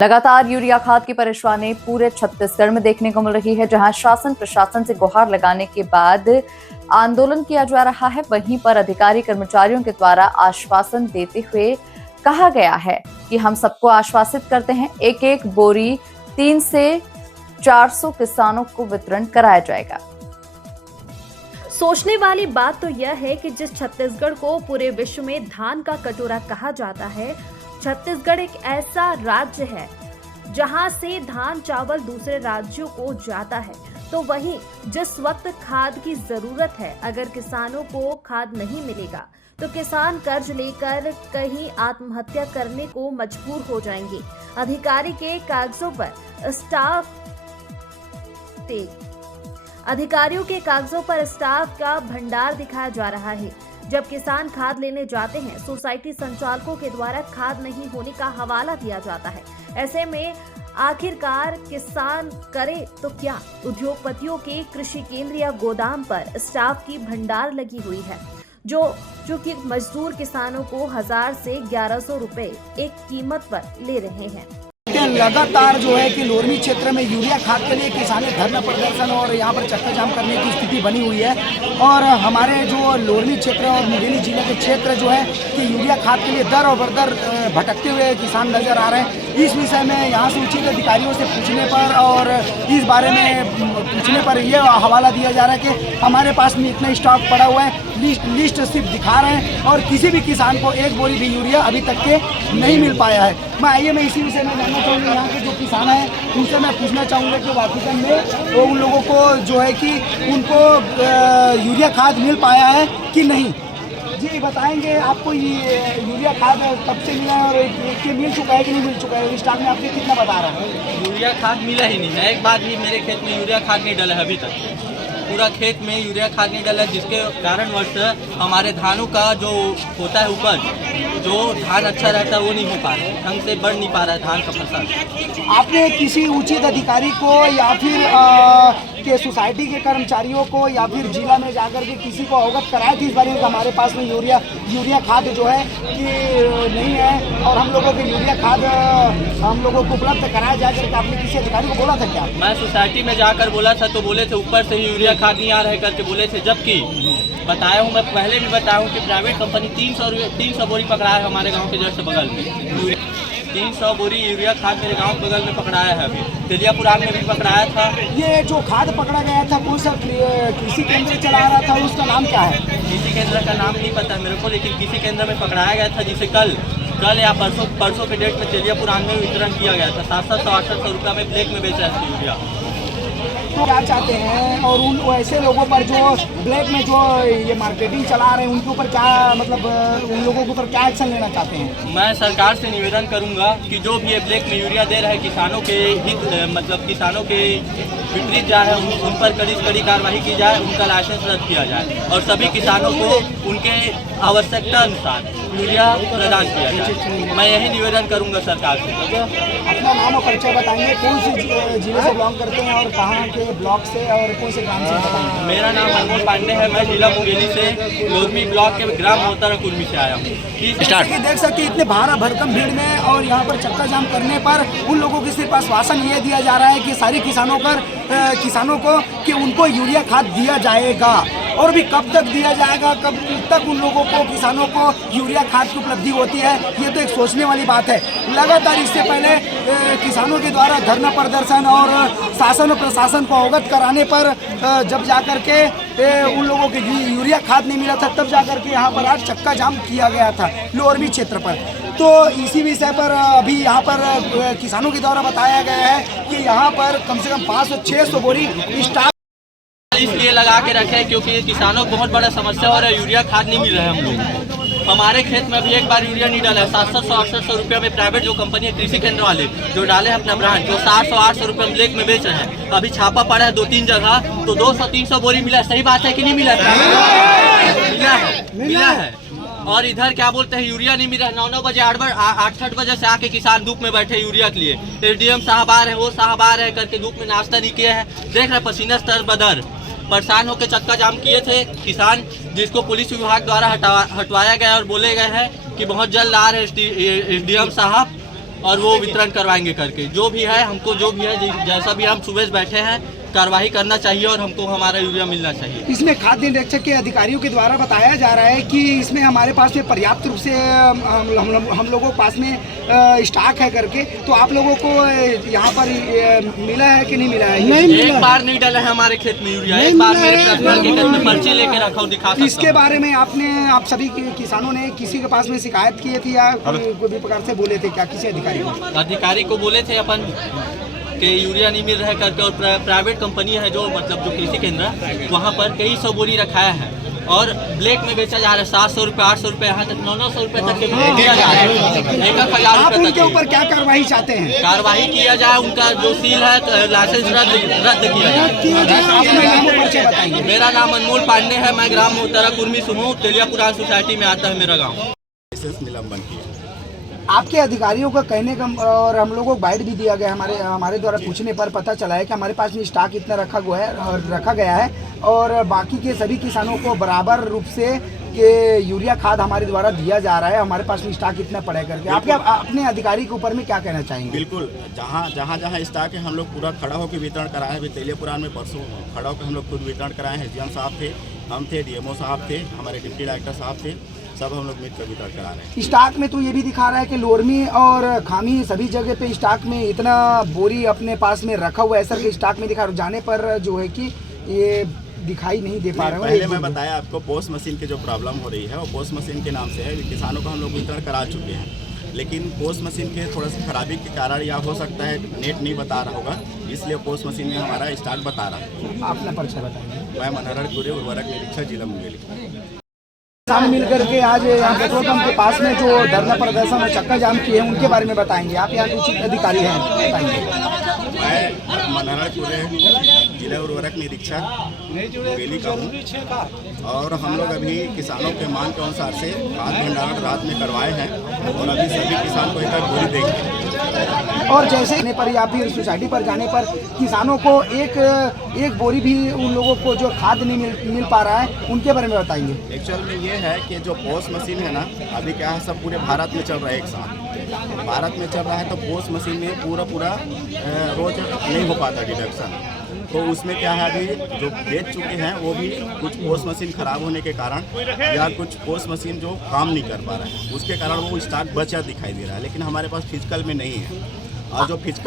लगातार यूरिया खाद की परेशानी पूरे छत्तीसगढ़ में देखने को मिल रही है। जहां शासन प्रशासन से गुहार लगाने के बाद आंदोलन किया जा रहा है, वहीं पर अधिकारी कर्मचारियों के द्वारा आश्वासन देते हुए कहा गया है कि हम सबको आश्वासित करते हैं, एक एक बोरी 300 से 400 किसानों को वितरण कराया जाएगा। सोचने वाली बात तो यह है कि जिस छत्तीसगढ़ को पूरे विश्व में धान का कटोरा कहा जाता है, छत्तीसगढ़ एक ऐसा राज्य है जहां से धान चावल दूसरे राज्यों को जाता है। तो वहीं जिस वक्त खाद की जरूरत है, अगर किसानों को खाद नहीं मिलेगा तो किसान कर्ज लेकर कहीं आत्महत्या करने को मजबूर हो जाएंगे। अधिकारी के कागजों पर अधिकारियों के कागजों पर स्टाफ का भंडार दिखाया जा रहा है। जब किसान खाद लेने जाते हैं, सोसाइटी संचालकों के द्वारा खाद नहीं होने का हवाला दिया जाता है। ऐसे में आखिरकार किसान करे तो क्या? उद्योगपतियों के कृषि केंद्र या गोदाम पर स्टाफ की भंडार लगी हुई है, जो कि मजदूर किसानों को 1000 से 1100 रुपए एक कीमत पर ले रहे हैं। लगातार जो है कि लोरमी क्षेत्र में यूरिया खाद के लिए किसानी धरना प्रदर्शन और यहाँ पर चक्का जाम करने की स्थिति बनी हुई है। और हमारे जो लोरमी क्षेत्र और मुंगेली जिले के क्षेत्र जो है कि यूरिया खाद के लिए दर और बरदर भटकते हुए किसान नजर आ रहे हैं। इस विषय में यहाँ से उचित अधिकारियों से पूछने पर और इस बारे में पूछने पर यह हवाला दिया जा रहा है कि हमारे पास में इतना स्टॉक पड़ा हुआ है, लिस्ट सिर्फ दिखा रहे हैं और किसी भी किसान को एक बोरी भी यूरिया अभी तक के नहीं मिल पाया है। मैं इसी विषय में जानना चाहूँगा, यहाँ के जो किसान हैं उनसे मैं पूछना चाहूँगा कि वाकई में तो उन लोगों को जो है कि उनको यूरिया खाद मिल पाया है कि नहीं। जी बताएंगे, आपको ये यूरिया खाद कब से मिला है और ये मिल चुका है कि नहीं मिल चुका है? स्टॉक में आपने कितना बता रहा है? यूरिया खाद मिला ही नहीं है। एक बार भी मेरे खेत में यूरिया खाद नहीं डला है अभी तक। पूरा खेत में यूरिया खाद नहीं डला, जिसके कारणवश हमारे धानों का जो होता है उपज, जो धान अच्छा रहता है वो नहीं हो पा रहा है, ढंग से बढ़ नहीं पा रहा है धान का फसल। आपने किसी उचित अधिकारी को या फिर के सोसाइटी के कर्मचारियों को या फिर जिला में जाकर के किसी को अवगत कराया थी इस बारे में? हमारे पास में यूरिया खाद जो है कि नहीं है और हम लोगों के यूरिया खाद हम लोगों को उपलब्ध कराया जाकर के आपने किसी अधिकारी को बोला था क्या? मैं सोसाइटी में जाकर बोला था तो बोले थे ऊपर से ही यूरिया खाद नहीं आ रहा है करके बोले थे, जबकि बताया हूँ, मैं पहले भी बताया हूँ कि प्राइवेट कंपनी 300 बोरी पकड़ाया है हमारे गाँव के जस्ट बगल में। 300 बोरी यूरिया खाद मेरे गांव बगल में पकड़ाया है। अभी तेलियापुरान में भी पकड़ाया था। ये जो खाद पकड़ा गया था कौन सा कृषि केंद्र चला रहा था, उसका नाम क्या है? किसी केंद्र का नाम नहीं पता मेरे को, लेकिन किसी केंद्र में पकड़ाया गया था, जिसे कल या परसों के डेट में तेलियापुरान में वितरण किया गया था। 700-800 रुपये में ब्लैक में बेचा है यूरिया। तो क्या चाहते हैं और उन ऐसे लोगों पर जो ब्लैक में जो ये मार्केटिंग चला रहे हैं उनके ऊपर क्या, मतलब उन लोगों के ऊपर क्या एक्शन लेना चाहते हैं? मैं सरकार से निवेदन करूंगा कि जो भी ये ब्लैक में यूरिया दे रहे हैं किसानों के हित, मतलब किसानों के विपरीत जा है, उन पर कड़ी कार्रवाई की जाए, उनका लाइसेंस रद्द किया जाए और सभी किसानों को उनके आवश्यकता अनुसार यूरिया प्रदान किया जाए। मैं यही निवेदन करूंगा सरकार से। अपना नाम और परिचय बताएंगे, कौन से जिले से बिलोंग करते हैं और कहाँ के ब्लॉक से और कौन से ग्राम से बताएंगे? मेरा नाम अनमोल पांडे है, मैं जिला मुंगेली से लोरमी ब्लॉक के ग्राम मोहतरा कुर्मी से आया हूँ। देख सकते इतने भारा भरकम भीड़ में और यहाँ पर चक्का जाम करने पर उन लोगों को सिर्फ आश्वासन ये दिया जा रहा है कि सारे किसानों को कि उनको यूरिया खाद दिया जाएगा और भी कब तक दिया जाएगा, कब तक उन लोगों को किसानों को यूरिया खाद की उपलब्धि होती है, ये तो एक सोचने वाली बात है। लगातार इससे पहले किसानों के द्वारा धरना प्रदर्शन और शासन और प्रशासन को अवगत कराने पर जब जाकर के उन लोगों को यूरिया खाद नहीं मिला था, तब जाकर के यहाँ पर आज चक्का जाम किया गया था लोरमी क्षेत्र पर। तो इसी विषय पर अभी यहाँ पर किसानों के द्वारा बताया गया है कि यहाँ पर कम से कम 500-600 बोरी स्टाफ इसलिए लगा के रखे क्योंकि किसानों को बहुत बड़ा समस्या हो रहा है, यूरिया खाद नहीं मिल रहा है हम लोग। हमारे खेत में भी एक बार यूरिया नहीं डाला है। 700-800 रुपये में प्राइवेट जो कंपनी है कृषि केंद्र वाले जो डाले हैं अपना ब्रांड, जो 700-800 रुपये में ब्लैक में बेच रहे हैं। अभी छापा पड़ा है 2-3 जगह, तो 200-300 बोरी मिला। सही बात है कि नहीं मिला? मिला है। और इधर क्या बोलते हैं यूरिया नहीं मिल रहा। 9 बजे 8 बजे से आके किसान धूप में बैठे यूरिया के लिए। एसडीएम साहब आ रहे हैं, वो साहब आ रहे हैं करके धूप में नाश्ता नहीं किया है। देख रहे पसीना स्तर बदर, परेशान होकर चक्का जाम किए थे किसान, जिसको पुलिस विभाग द्वारा हटवाया गया और बोले गए हैं कि बहुत जल्द आ रहे एसडीएम साहब और वो वितरण करवाएंगे करके। जो भी है हमको, जो भी है, जैसा भी हम सुबह बैठे हैं, कार्रवाई करना चाहिए और हमको हमारा यूरिया मिलना चाहिए। इसमें खाद्य निरीक्षक के अधिकारियों के द्वारा बताया जा रहा है कि इसमें हमारे पास में पर्याप्त रूप से हम लोगों के पास में स्टॉक है करके, तो आप लोगों को यहाँ पर मिला है कि नहीं मिला है? एक बार नहीं डाला है हमारे खेत में यूरिया, एक बार मेरे पर्सनल के खेत में पर्ची लेके रखा हूँ, दिखा सकता हूँ। इसके बारे में आप सभी किसानों ने किसी के पास में शिकायत की थी या कोई भी प्रकार से बोले थे क्या किसी अधिकारी को बोले थे अपन कि यूरिया नहीं मिल रहा है करके, और प्राइवेट कंपनी है जो मतलब जो कृषि केंद्र है, वहाँ पर कई सौ बोरी रखाया है और ब्लैक में बेचा जा रहा है। 700 रुपये, 800 रुपये, यहाँ तक 900 रुपये तक के दिया जा रहा है। 1,000 आप रुपये उनके ऊपर क्या कार्रवाई चाहते हैं? कार्रवाई किया जाए, उनका जो सील है लाइसेंस रद्द किया जाए। मेरा नाम अनमोल पांडे है, मैं ग्राम मोहतरा कुर्मी से हूँ, तेलिया पुरान सोसाइटी में आता है मेरा गाँव। लाइसेंस निलंबन किया। आपके अधिकारियों का कहने का और हम लोगों को बाइट भी दिया गया, हमारे द्वारा पूछने पर पता चला है कि हमारे पास में स्टॉक इतना रखा गया है और बाकी के सभी किसानों को बराबर रूप से कि यूरिया खाद हमारे द्वारा दिया जा रहा है, हमारे पास में स्टॉक इतना पड़ा करके। आपके अपने अधिकारी के ऊपर में क्या कहना चाहेंगे? बिल्कुल, जहाँ स्टॉक है हम लोग पूरा खड़ा होकर वितरण कराए हैं। तेलिया पुरान में परसों खड़ा होकर हम लोग खुद वितरण कराए हैं। एसडीएम साहब थे, हम थे, डीएमओ साहब थे, हमारे डिप्टी डायरेक्टर साहब थे, सब हम लोग मिलकर वितरण करा रहे हैं। स्टॉक में तो ये भी दिखा रहा है कि लोरमी और खामी सभी जगह पे स्टॉक में इतना बोरी अपने पास में रखा हुआ है, ऐसा कि स्टॉक में दिखा जाने पर जो है कि ये दिखाई नहीं दे पा रहा है। पहले मैं बताया आपको पोस्ट मशीन की जो प्रॉब्लम हो रही है वो पोस्ट मशीन के नाम से है। किसानों को हम लोग वितरण करा चुके हैं, लेकिन पोस्ट मशीन के थोड़ा सा खराबी के कारण या हो सकता है नेट नहीं बता रहा होगा, इसलिए पोस्ट मशीन में हमारा स्टॉक बता रहा है। अपना परिचय बताएंगे। मैं मनोहर कुरे, उर्वरक निरीक्षक, जिला मुंगेली। किसान मिल करके आज यहाँ पेट्रोल पंप के पास में जो धरना प्रदर्शन और चक्का जाम किए हैं उनके बारे में बताएंगे। आप यहाँ उचित अधिकारी हैं, बताएंगे। मैं मनोहर कुरे, जिला उर्वरक निरीक्षक मुंगेली का हूँ और हम लोग अभी किसानों के मांग के अनुसार से खाद भंडारण रात में करवाए हैं और अभी सभी किसान को एक बोरी देंगे। और जैसे पर या फिर सोसाइटी पर जाने पर किसानों को एक बोरी भी उन लोगों को जो खाद नहीं मिल पा रहा है उनके बारे में बताएंगे। एक्चुअल में ये है कि जो पोस्ट मशीन है ना, अभी क्या है सब पूरे भारत में चल रहा है, एक साथ भारत में चल रहा है, तो पोस्ट मशीन में पूरा रोज नहीं हो पाता डिडक्शन। तो उसमें क्या है, अभी जो बेच चुके हैं वो भी कुछ पोस्ट मशीन खराब होने के कारण या कुछ पोस्ट मशीन जो काम नहीं कर पा रहा है उसके कारण वो स्टॉक बचा दिखाई दे रहा है, लेकिन हमारे पास फिजिकल में नहीं है। और जो फिजिकल